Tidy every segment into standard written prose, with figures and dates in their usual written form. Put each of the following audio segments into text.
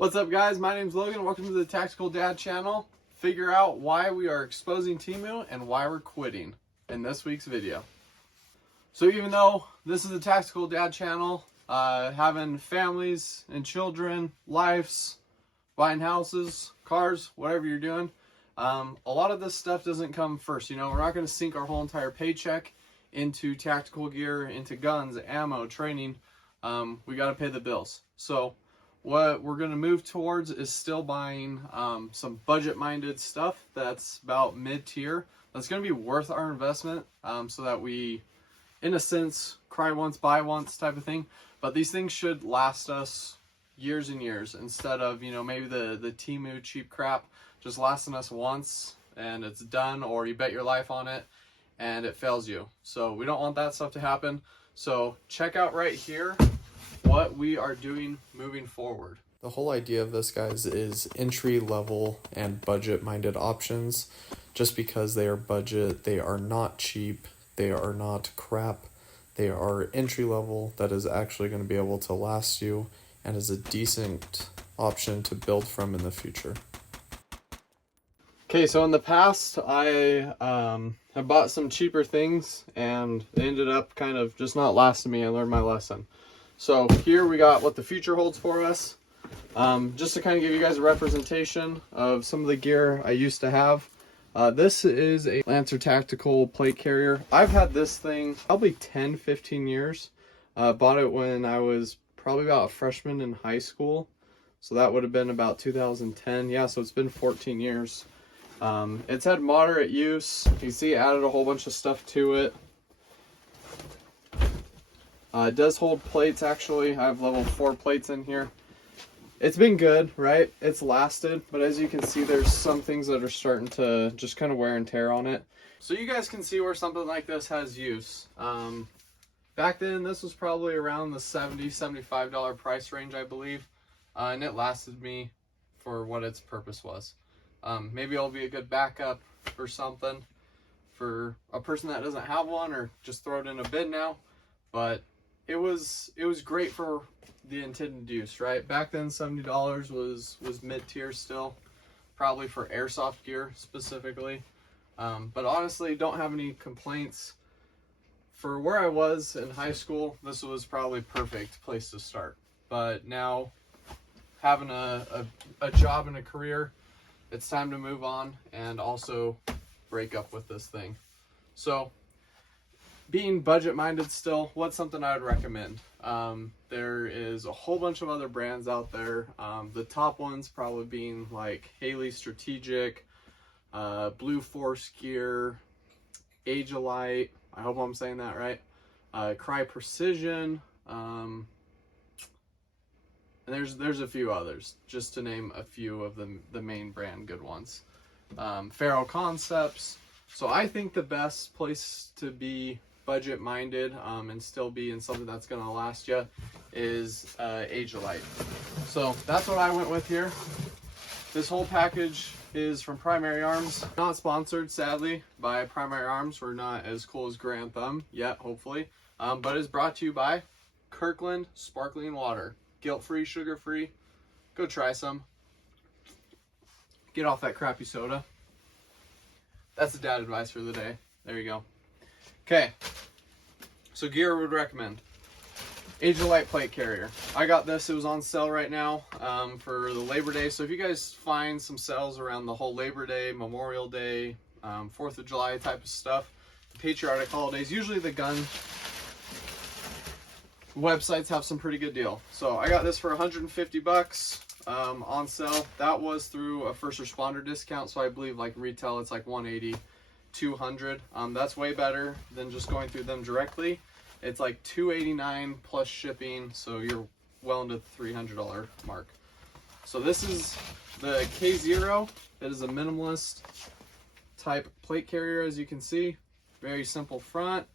What's up, guys? My name's Logan. Welcome to the Tactical Dad channel. Figure out why we are exposing Temu and why we're quitting in this week's video. So even though this is a Tactical Dad channel, having families and children, lives, buying houses, cars, whatever you're doing, a lot of this stuff doesn't come first. You know, we're not going to sink our whole entire paycheck into tactical gear, into guns, ammo, training. We got to pay the bills. So what we're going to move towards is still buying some budget-minded stuff that's about mid-tier. That's going to be worth our investment, so that we, in a sense, cry once, buy once type of thing. But these things should last us years and years, instead of, you know, maybe the Temu cheap crap just lasting us once and it's done, or you bet your life on it and it fails you. So we don't want that stuff to happen. So check out right here what we are doing moving forward. The whole idea of this, guys, is entry level and budget minded options. Just because they are budget, they are not cheap, they are not crap, they are entry level that is actually going to be able to last you and is a decent option to build from in the future. Okay, so in the past I have bought some cheaper things and they ended up kind of just not lasting me. I learned my lesson. So here we got what the future holds for us. Just to kind of give you guys a representation of some of the gear I used to have. This is a Lancer Tactical plate carrier. I've had this thing probably 10-15 years. Bought it when I was probably about a freshman in high school. So that would have been about 2010. Yeah, so it's been 14 years. It's had moderate use. You can see it added a whole bunch of stuff to it. It does hold plates, actually. I have level 4 plates in here. It's been good, right? It's lasted, but as you can see, there's some things that are starting to just kind of wear and tear on it. So you guys can see where something like this has use. Back then, this was probably around the $70, $75 price range, I believe. And it lasted me for what its purpose was. Maybe it'll be a good backup or something for a person that doesn't have one, or just throw it in a bin now. But it was great for the intended use, right? Back then, $70 was mid-tier still, probably for airsoft gear specifically. But honestly, don't have any complaints. For where I was in high school, this was probably perfect place to start. But now, having a job and a career, it's time to move on and also break up with this thing. So, being budget-minded still, what's something I would recommend? There is a whole bunch of other brands out there. The top ones probably being like Haley Strategic, Blue Force Gear, Agelite, I hope I'm saying that right, Cry Precision, and there's a few others, just to name a few of the main brand good ones. Faro Concepts. So I think the best place to be budget minded and still be in something that's going to last you is Agelite. So that's what I went with here. This whole package is from Primary Arms. Not sponsored, sadly, by Primary Arms. We're not as cool as Grand Thumb yet, hopefully, but it's brought to you by Kirkland Sparkling Water. Guilt-free, sugar-free. Go try some. Get off that crappy soda. That's the dad advice for the day. There you go. Okay, so gear would recommend. Agelite plate carrier. I got this, it was on sale right now for the Labor Day. So if you guys find some sales around the whole Labor Day, Memorial Day, 4th of July type of stuff, patriotic holidays, usually the gun websites have some pretty good deal. So I got this for 150 bucks on sale. That was through a first responder discount, so I believe like retail it's like 180, 200. That's way better than just going through them directly. It's like $289 plus shipping, so you're well into the $300 mark. So this is the K0. It is a minimalist type plate carrier, as you can see. Very simple front,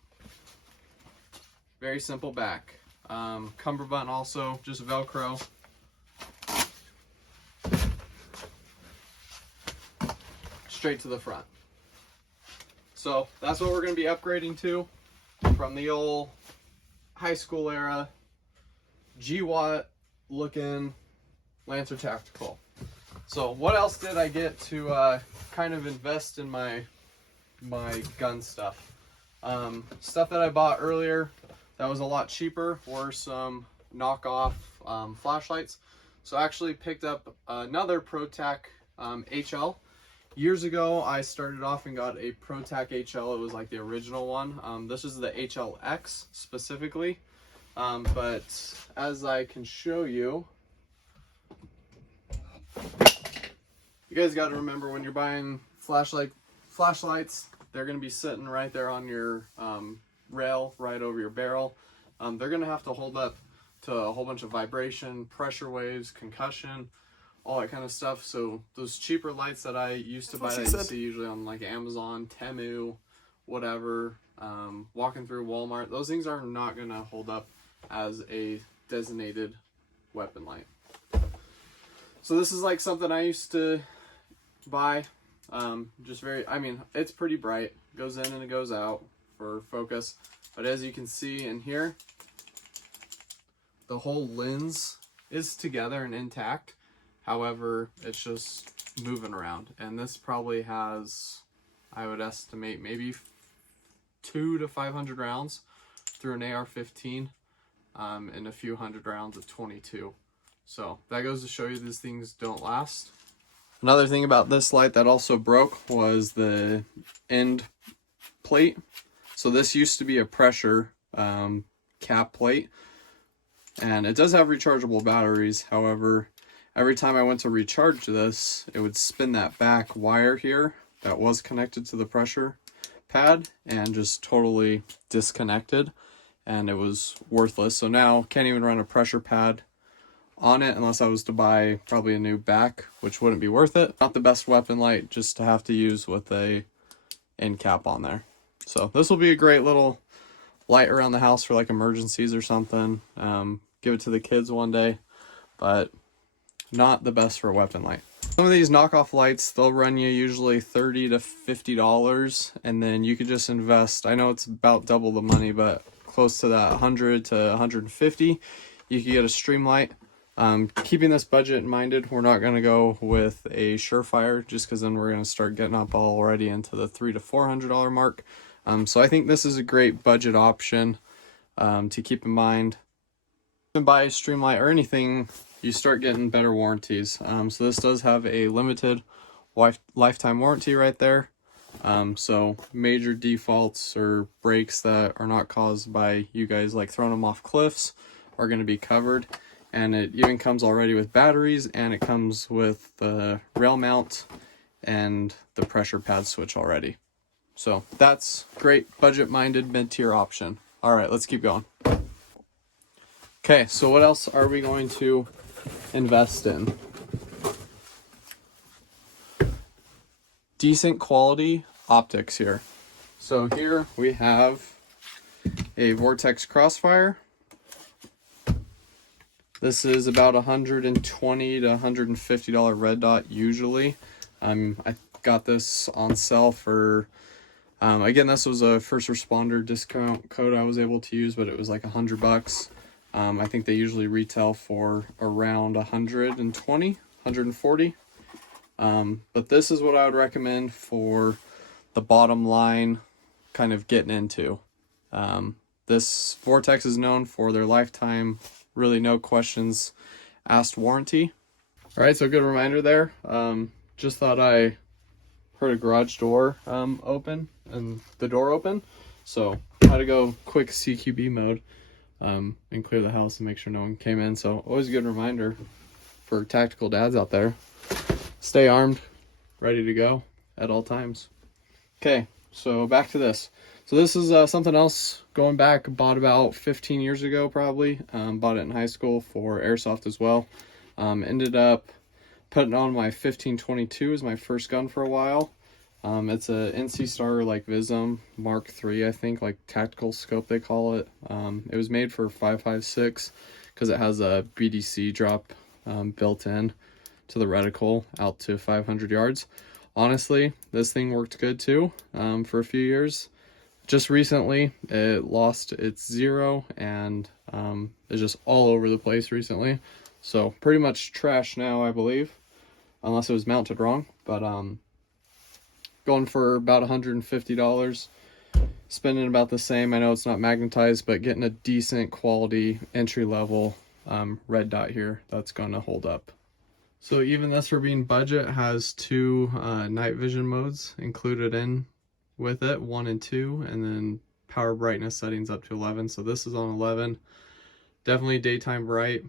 very simple back. Cummerbund also, just Velcro. Straight to the front. So that's what we're going to be upgrading to from the old high school era GWAT looking Lancer Tactical. So what else did I get to kind of invest in my gun stuff? Stuff that I bought earlier that was a lot cheaper were some knockoff flashlights. So I actually picked up another ProTac HL. Years ago, I started off and got a ProTac HL. It was like the original one. This is the HLX specifically. But as I can show you, you guys got to remember when you're buying flashlights, they're going to be sitting right there on your rail, right over your barrel. They're going to have to hold up to a whole bunch of vibration, pressure waves, concussion, all that kind of stuff. So those cheaper lights that I used to buy that you see usually on like Amazon, Temu, whatever, walking through Walmart, those things are not going to hold up as a designated weapon light. So this is like something I used to buy. Just very, I mean, it's pretty bright, goes in and it goes out for focus, but as you can see in here, the whole lens is together and intact. However, it's just moving around, and this probably has, I would estimate, maybe 200 to 500 rounds through an AR-15, and a few hundred rounds of 22. So that goes to show you these things don't last. Another thing about this light that also broke was the end plate. So this used to be a pressure cap plate, and it does have rechargeable batteries. However, every time I went to recharge this, it would spin that back wire here that was connected to the pressure pad and just totally disconnected, and it was worthless. So now can't even run a pressure pad on it unless I was to buy probably a new back, which wouldn't be worth it. Not the best weapon light just to have to use with a end cap on there. So this will be a great little light around the house for like emergencies or something. Give it to the kids one day, but not the best for a weapon light. Some of these knockoff lights, they'll run you usually $30 to $50, and then you could just invest, I know it's about double the money, but close to that 100 to 150. You could get a stream light. Keeping this budget minded, we're not going to go with a Surefire just because then we're going to start getting up already into the $300 to $400 mark. So I think this is a great budget option to keep in mind. You can buy a stream light or anything, you start getting better warranties. So this does have a limited lifetime warranty right there. So major defaults or breaks that are not caused by you guys like throwing them off cliffs are going to be covered. And it even comes already with batteries, and it comes with the rail mount and the pressure pad switch already. So that's great budget-minded mid-tier option. All right, let's keep going. Okay, so what else are we going to invest in? Decent quality optics here. So here we have a Vortex Crossfire. This is about $120 to $150 red dot usually. I got this on sale for, again, this was a first responder discount code I was able to use, but it was like $100. I think they usually retail for around 120, 140. But this is what I would recommend for the bottom line kind of getting into. This Vortex is known for their lifetime, really no questions asked warranty. All right, so good reminder there. Just thought I heard a garage door open and the door open. So had to go quick CQB mode and clear the house and make sure no one came in. So always a good reminder for tactical dads out there. Stay armed, ready to go at all times. Okay, so back to this. So this is something else going back, bought about 15 years ago probably. Bought it in high school for airsoft as well. Ended up putting on my 1522 as my first gun for a while. It's a NC Star like Vism Mark III, I think, like tactical scope they call it. It was made for 5.56 because it has a BDC drop built in to the reticle out to 500 yards. Honestly, this thing worked good too for a few years. Just recently, it lost its zero and is just all over the place recently. So pretty much trash now, I believe, unless it was mounted wrong. But going for about $150, spending about the same. I know it's not magnetized, but getting a decent quality entry level red dot here that's going to hold up. So even this, for being budget, has two night vision modes included in with it, 1 and 2, and then power brightness settings up to 11. So this is on 11. Definitely daytime bright,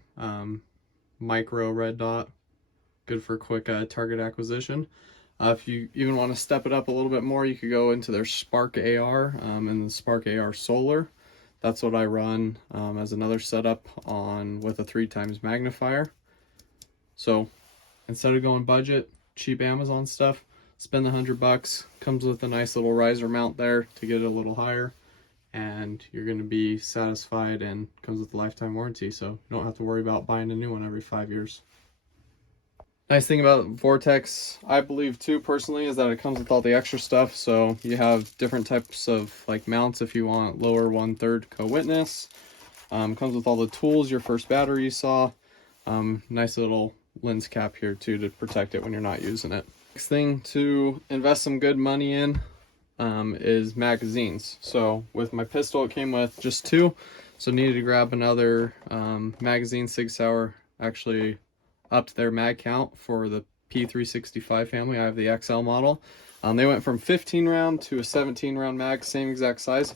micro red dot, good for quick target acquisition. If you even want to step it up a little bit more, you could go into their Spark AR and the Spark AR Solar. That's what I run as another setup on with a 3x magnifier. So instead of going budget, cheap Amazon stuff, spend the $100. Comes with a nice little riser mount there to get it a little higher, and you're going to be satisfied, and comes with a lifetime warranty, so you don't have to worry about buying a new one every 5 years. Nice thing about Vortex, I believe too personally, is that it comes with all the extra stuff. So you have different types of like mounts if you want lower 1/3 co-witness. Comes with all the tools, your first battery you saw. Nice little lens cap here too to protect it when you're not using it. Next thing to invest some good money in is magazines. So with my pistol, it came with just 2, so needed to grab another magazine. Sig Sauer actually upped their mag count for the P365 family. I have the XL model. They went from 15 round to a 17 round mag, same exact size,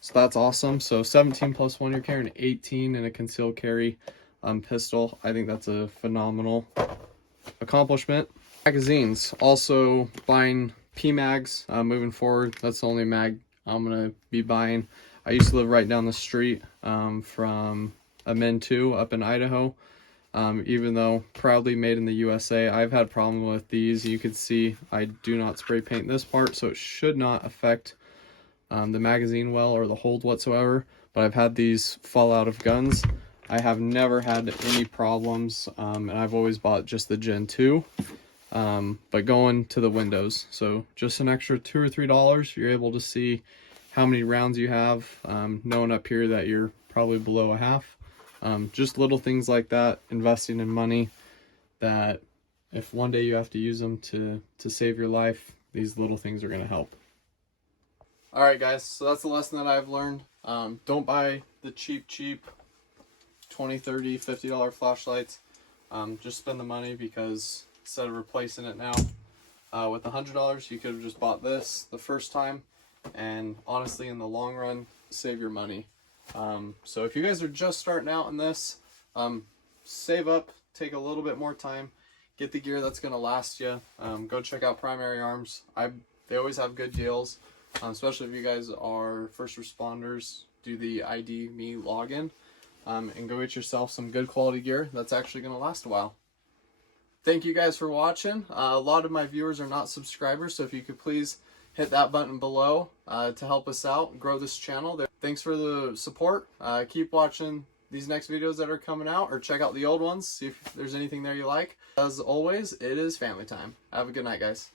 so that's awesome. So 17 plus 1, you're carrying 18 in a concealed carry pistol. I think that's a phenomenal accomplishment. Magazines, also buying P-mags moving forward. That's the only mag I'm gonna be buying. I used to live right down the street from a Men 2 up in Idaho. Even though proudly made in the USA, I've had problem with these. You can see I do not spray paint this part, so it should not affect the magazine well or the hold whatsoever, but I've had these fall out of guns. I have never had any problems, and I've always bought just the Gen 2, but going to the windows, so just an extra $2 or $3, you're able to see how many rounds you have, knowing up here that you're probably below a half. Just little things like that, investing in money, that if one day you have to use them to save your life, these little things are going to help. Alright guys, so that's the lesson that I've learned. Don't buy the cheap $20, $30, $50 flashlights. Just spend the money, because instead of replacing it now with $100, you could have just bought this the first time, and honestly in the long run save your money. So if you guys are just starting out in this, save up, take a little bit more time, get the gear that's going to last you. Go check out Primary Arms. They always have good deals, especially if you guys are first responders. Do the ID Me login, and go get yourself some good quality gear that's actually going to last a while. Thank you guys for watching. A lot of my viewers are not subscribers, so if you could please hit that button below to help us out, grow this channel. Thanks for the support. Keep watching these next videos that are coming out, or check out the old ones, see if there's anything there you like. As always, it is family time. Have a good night, guys.